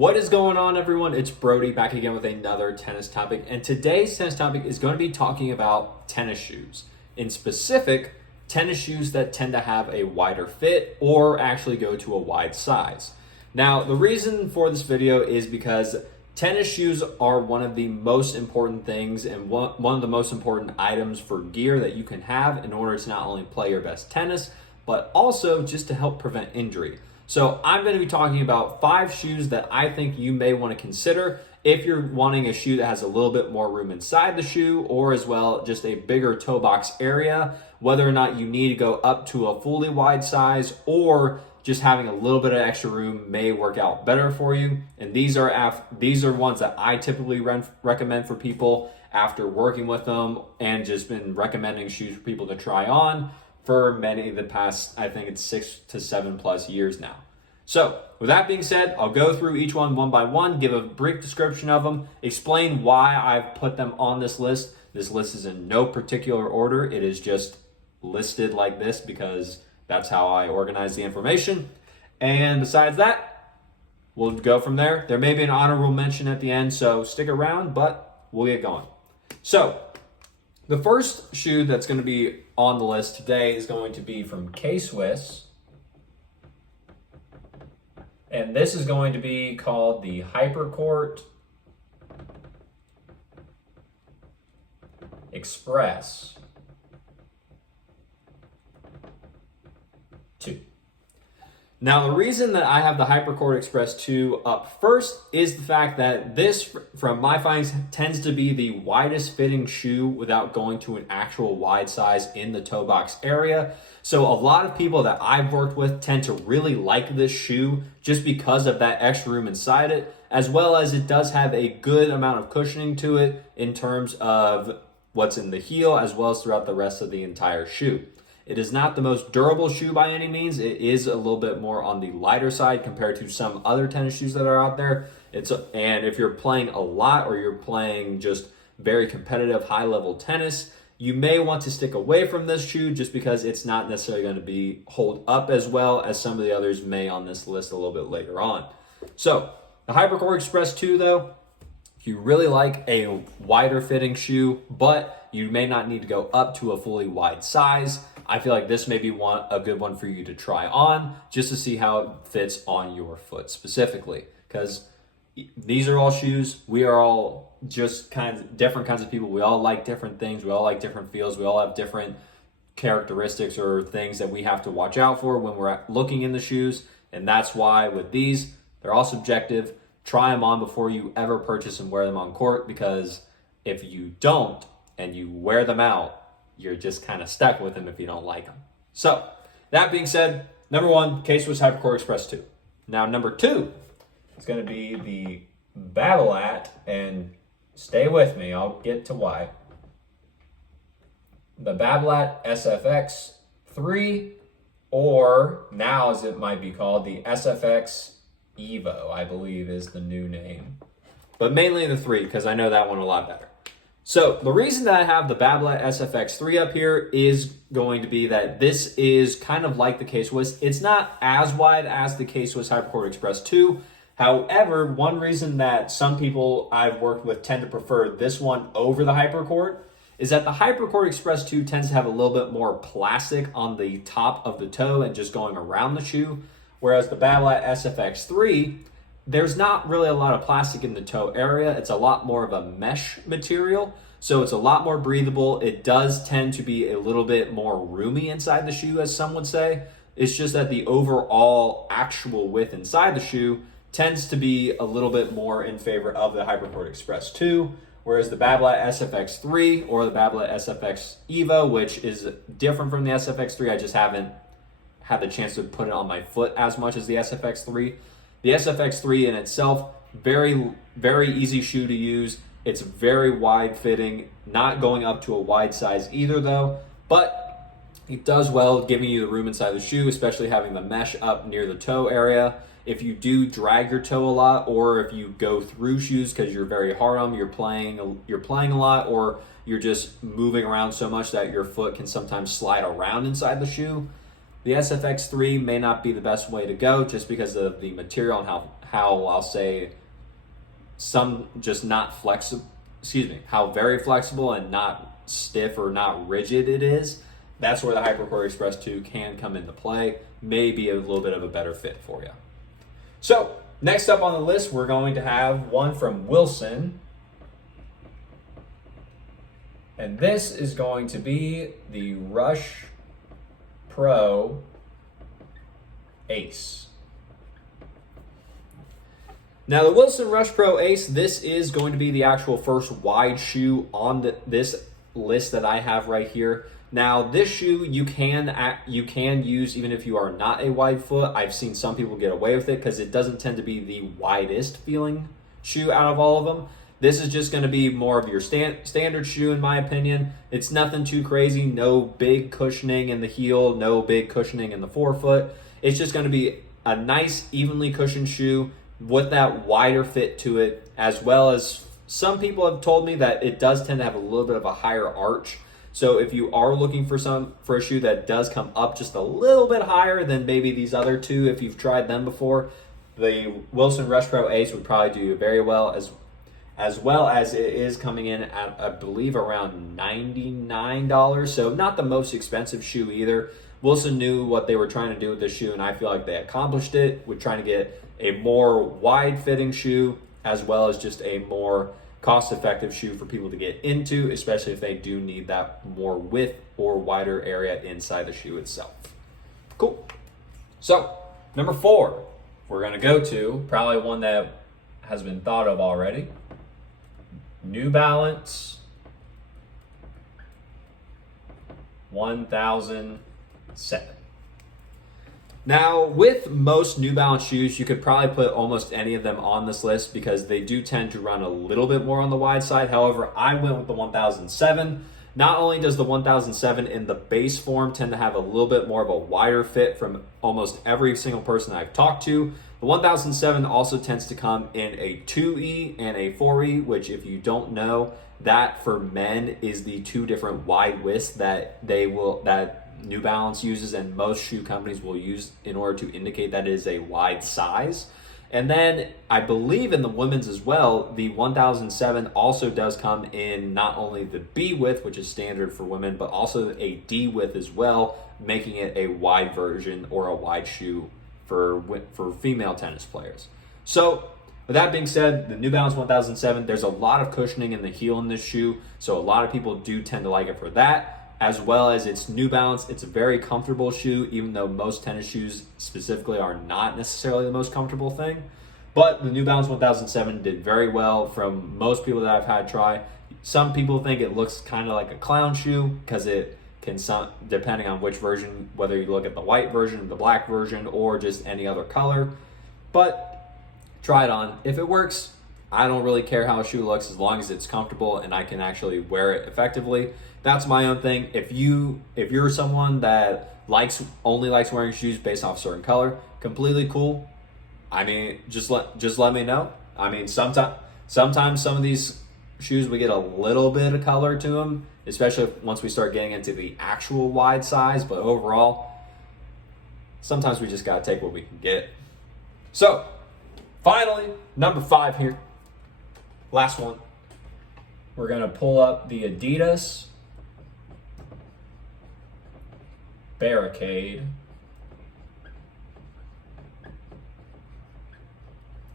What is going on, everyone? It's Brody back again with another tennis topic, and today's tennis topic is going to be talking about tennis shoes. In specific, tennis shoes that tend to have a wider fit or actually go to a wide size. Now, the reason for this video is because tennis shoes are one of the most important things and one of the most important items for gear that you can have in order to not only play your best tennis, but also just to help prevent injury. So I'm going to be talking about 5 shoes that I think you may want to consider if you're wanting a shoe that has a little bit more room inside the shoe, or as well just a bigger toe box area, whether or not you need to go up to a fully wide size or just having a little bit of extra room may work out better for you. And these are ones that I typically recommend for people after working with them and just been recommending shoes for people to try on for many of the past, I think it's 6 to 7 plus years now. So with that being said, I'll go through each one by one, give a brief description of them, explain why I've put them on this list. This list is in no particular order. It is just listed like this because that's how I organize the information. And besides that, we'll go from there. There may be an honorable mention at the end, so stick around, but we'll get going. So the first shoe that's going to be on the list today is going to be from K-Swiss. And this is going to be called the Hypercourt Express 2. Now, the reason that I have the Hypercourt Express 2 up first is the fact that this, from my findings, tends to be the widest fitting shoe without going to an actual wide size in the toe box area. So a lot of people that I've worked with tend to really like this shoe just because of that extra room inside it, as well as it does have a good amount of cushioning to it in terms of what's in the heel, as well as throughout the rest of the entire shoe. It is not the most durable shoe by any means. It is a little bit more on the lighter side compared to some other tennis shoes that are out there. And if you're playing a lot or you're playing just very competitive high-level tennis, you may want to stick away from this shoe just because it's not necessarily going to hold up as well as some of the others may on this list a little bit later on. So the Hypercourt Express 2, though, if you really like a wider fitting shoe, but you may not need to go up to a fully wide size, I feel like this may be a good one for you to try on just to see how it fits on your foot specifically. Because these are all shoes. We are all just different kinds of people. We all like different things. We all like different feels. We all have different characteristics or things that we have to watch out for when we're looking in the shoes. And that's why with these, they're all subjective. Try them on before you ever purchase and wear them on court, because if you don't and you wear them out, you're just kind of stuck with them if you don't like them. So that being said, number 1, K-Swiss Hypercourt Express 2. Now number 2 is going to be the Babolat, and stay with me, I'll get to why. The Babolat SFX 3, or now as it might be called, the SFX Evo, I believe is the new name. But mainly the 3, because I know that one a lot better. So the reason that I have the Babolat SFX 3 up here is going to be that this is kind of like the K-Swiss. It's not as wide as the K-Swiss Hypercourt Express 2. However, one reason that some people I've worked with tend to prefer this one over the Hypercourt is that the Hypercourt Express 2 tends to have a little bit more plastic on the top of the toe and just going around the shoe, whereas the Babolat SFX 3, there's not really a lot of plastic in the toe area. It's a lot more of a mesh material, so it's a lot more breathable. It does tend to be a little bit more roomy inside the shoe, as some would say. It's just that the overall actual width inside the shoe tends to be a little bit more in favor of the Hypercourt Express 2, whereas the Babolat SFX 3 or the Babolat SFX Evo, which is different from the SFX 3, I just haven't had the chance to put it on my foot as much as the SFX 3. The SFX 3 in itself, very, very easy shoe to use. It's very wide fitting, not going up to a wide size either though, but it does well giving you the room inside the shoe, especially having the mesh up near the toe area. If you do drag your toe a lot, or if you go through shoes because you're very hard on them, you're playing a lot, or you're just moving around so much that your foot can sometimes slide around inside the shoe, The SFX3 may not be the best way to go just because of the material and how I'll say some just not flexible, how very flexible and not stiff or not rigid it is. That's where the Hypercourt Express 2 can come into play. Maybe a little bit of a better fit for you. So next up on the list, we're going to have one from Wilson. And this is going to be the Rush Pro Ace. Now the Wilson Rush Pro Ace, this is going to be the actual first wide shoe on this list that I have right here. Now this shoe you can use even if you are not a wide foot. I've seen some people get away with it because it doesn't tend to be the widest feeling shoe out of all of them. This is just going to be more of your standard shoe in my opinion. It's nothing too crazy, no big cushioning in the heel, no big cushioning in the forefoot. It's just going to be a nice evenly cushioned shoe with that wider fit to it, as well as some people have told me that it does tend to have a little bit of a higher arch. So if you are looking for a shoe that does come up just a little bit higher than maybe these other two, if you've tried them before, the Wilson Rush Pro Ace would probably do you very well, as well as it is coming in at, I believe, around $99. So not the most expensive shoe either. Wilson knew what they were trying to do with this shoe, and I feel like they accomplished it with trying to get a more wide-fitting shoe, as well as just a more cost-effective shoe for people to get into, especially if they do need that more width or wider area inside the shoe itself. Cool. So, number 4, we're going to go to probably one that has been thought of already. New Balance 1007. Now, with most New Balance shoes, you could probably put almost any of them on this list because they do tend to run a little bit more on the wide side. However, I went with the 1007. Not only does the 1007 in the base form tend to have a little bit more of a wider fit from almost every single person I've talked to, the 1007 also tends to come in a 2E and a 4E, which if you don't know, that for men is the two different wide widths that New Balance uses and most shoe companies will use in order to indicate that it is a wide size. And then I believe in the women's as well, the 1007 also does come in not only the B width, which is standard for women, but also a D width as well, making it a wide version or a wide shoe for female tennis players. So with that being said, the New Balance 1007, there's a lot of cushioning in the heel in this shoe, so a lot of people do tend to like it for that. As well as it's New Balance. It's a very comfortable shoe, even though most tennis shoes specifically are not necessarily the most comfortable thing. But the New Balance 1007 did very well from most people that I've had try. Some people think it looks kind of like a clown shoe because it can, depending on which version, whether you look at the white version, the black version, or just any other color. But try it on. If it works, I don't really care how a shoe looks as long as it's comfortable and I can actually wear it effectively. That's my own thing. If you're someone that only likes wearing shoes based off a certain color, completely cool. I mean, just let me know. I mean, sometimes some of these shoes we get a little bit of color to them, especially once we start getting into the actual wide size. But overall, sometimes we just gotta take what we can get. So, finally, number 5 here. Last one. We're gonna pull up the Adidas Barricade,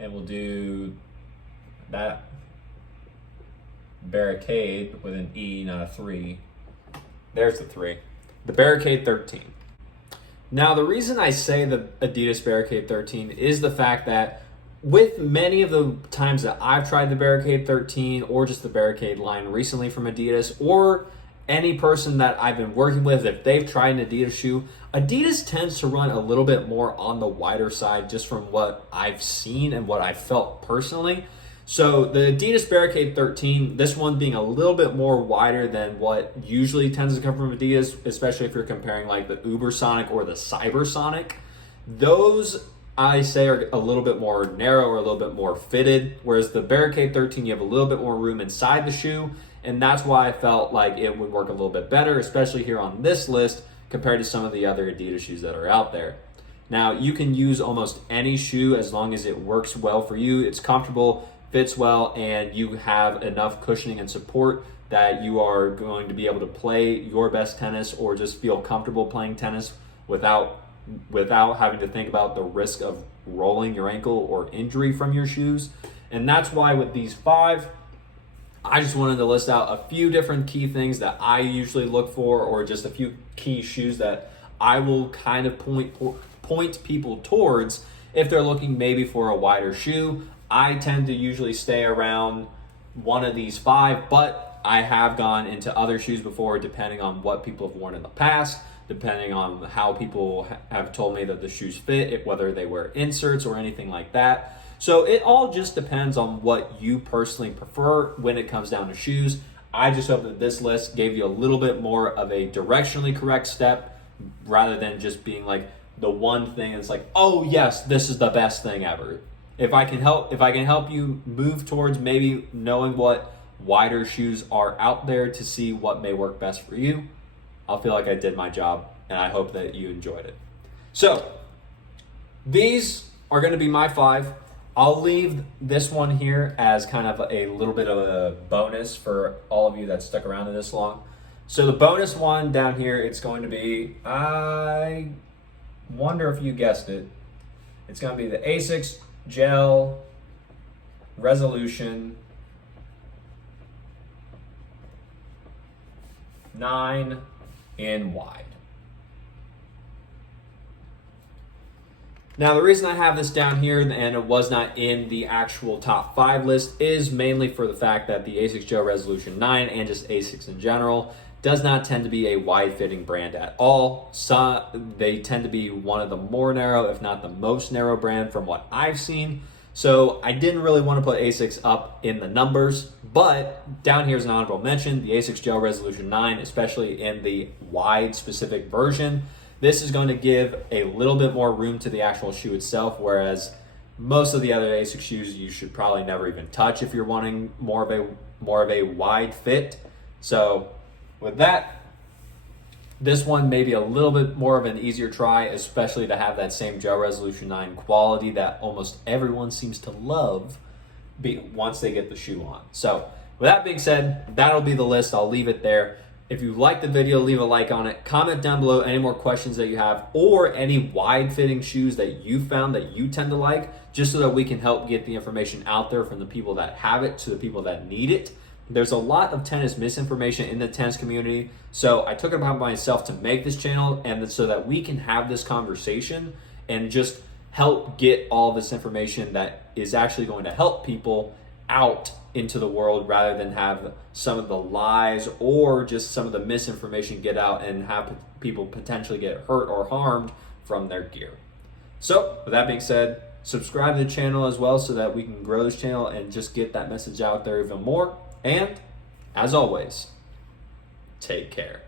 and we'll do that Barricade with an E, not a 3. There's the 3. The Barricade 13. Now, the reason I say the Adidas Barricade 13 is the fact that with many of the times that I've tried the Barricade 13 or just the Barricade line recently from Adidas, or any person that I've been working with, if they've tried an Adidas shoe, Adidas tends to run a little bit more on the wider side just from what I've seen and what I've felt personally. So the Adidas Barricade 13, this one being a little bit more wider than what usually tends to come from Adidas, especially if you're comparing like the Ubersonic or the Cybersonic. Those I say are a little bit more narrow or a little bit more fitted, whereas the Barricade 13, you have a little bit more room inside the shoe. And that's why I felt like it would work a little bit better, especially here on this list, compared to some of the other Adidas shoes that are out there. Now, you can use almost any shoe as long as it works well for you, it's comfortable, fits well, and you have enough cushioning and support that you are going to be able to play your best tennis or just feel comfortable playing tennis without having to think about the risk of rolling your ankle or injury from your shoes. And that's why with these 5, I just wanted to list out a few different key things that I usually look for, or just a few key shoes that I will kind of point people towards if they're looking maybe for a wider shoe. I tend to usually stay around one of these 5, but I have gone into other shoes before depending on what people have worn in the past, depending on how people have told me that the shoes fit, whether they wear inserts or anything like that. So it all just depends on what you personally prefer when it comes down to shoes. I just hope that this list gave you a little bit more of a directionally correct step rather than just being like the one thing that's like, oh yes, this is the best thing ever. If I can help you move towards maybe knowing what wider shoes are out there to see what may work best for you, I'll feel like I did my job, and I hope that you enjoyed it. So these are going to be my 5. I'll leave this one here as kind of a little bit of a bonus for all of you that stuck around to this long. So the bonus one down here, it's going to be, I wonder if you guessed it, it's going to be the ASICS Gel Resolution 9 in wide. Now, the reason I have this down here and it was not in the actual top 5 list is mainly for the fact that the ASICS Gel Resolution 9 and just ASICS in general does not tend to be a wide-fitting brand at all. So they tend to be one of the more narrow, if not the most narrow brand from what I've seen. So I didn't really want to put ASICS up in the numbers, but down here is an honorable mention, the ASICS Gel Resolution 9, especially in the wide specific version. This is going to give a little bit more room to the actual shoe itself, whereas most of the other ASICS shoes you should probably never even touch if you're wanting more of a wide fit. So with that, this one may be a little bit more of an easier try, especially to have that same Gel Resolution 9 quality that almost everyone seems to love once they get the shoe on. So with that being said, that'll be the list. I'll leave it there. If you liked the video, leave a like on it. Comment down below any more questions that you have or any wide-fitting shoes that you found that you tend to like, just so that we can help get the information out there from the people that have it to the people that need it. There's a lot of tennis misinformation in the tennis community, so I took it upon myself to make this channel and so that we can have this conversation and just help get all this information that is actually going to help people out into the world, rather than have some of the lies or just some of the misinformation get out and have people potentially get hurt or harmed from their gear. So with that being said, subscribe to the channel as well so that we can grow this channel and just get that message out there even more. And as always, take care.